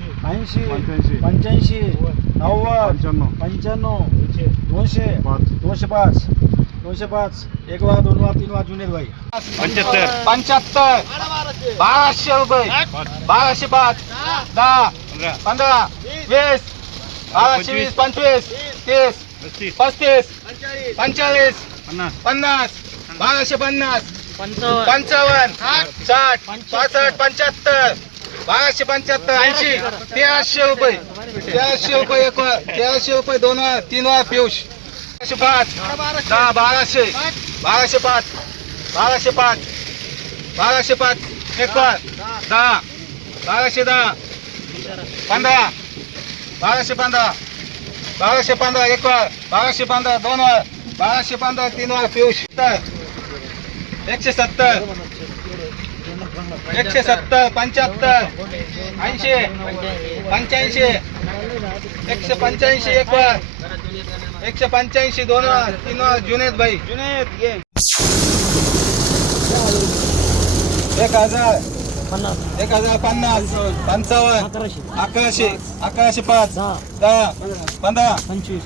ऐंशी पंच्याऐंशी. नव्वद पंच्याण्णव. दोनशे. दोनशे पाच. दोनशे पाच एक वा दोन वा तीन वा जुने भाई. पंच्याहत्तर. पंच्याहत्तर. बाराशे रुपये. बाराशे पाच. दहा. पंधरा. वीस. बाराशे वीस पंचवीस. तीस. पस्तीस. पंचेचाळीस. पन्नास. बाराशे पन्नास. पंचावन्न. साठ. पासष्ट. पंच्याहत्तर. बाराशे पंच्याहत्तर ऐंशी तेराशे रुपये. तेराशे रुपये एक तेराशे रुपये दोन वर तीन वेळा पियुष बाराशे पाच. दहा बाराशे. बाराशे पाच. बाराशे पाच. बाराशे पाच. एक दहा. बाराशे दहा. पंधरा. बाराशे पंधरा. बाराशे पंधरा एक बाराशे पंधरा दोन वर बाराशे पंधरा तीन वर पियुष एकशे सत्तर. एकशे सत्तर पंच्याहत्तर ऐंशी पंच्याऐंशी एकशे पंच्याऐंशी एक वर एकशे पंच्याऐंशी दोन वर तीन वर जुनेद भाई. जुनेद एक हजार एक हजार पन्नास पंचावन्न अकराशे अकराशे पाच दहा पंधरा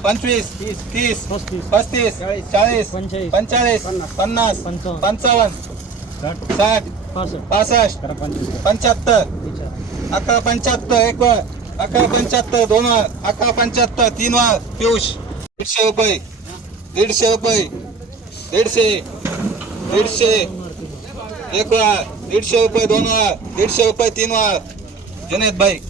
पंचवीस तीस पस्तीस चाळीस पंचेचाळीस पन्नास पंचावन्न साठ पासष्ट. पंच्याहत्तर. अकरा पंच्याहत्तर एक वर. अकरा पंच्याहत्तर दोन वर. अकरा पंच्याहत्तर तीन वर. पियुष दीडशे रुपये. दीडशे रुपये. दीडशे. दीडशे. एक वर. दीडशे रुपये दोन वर. दीडशे रुपये तीन वर. जुनेद भाई.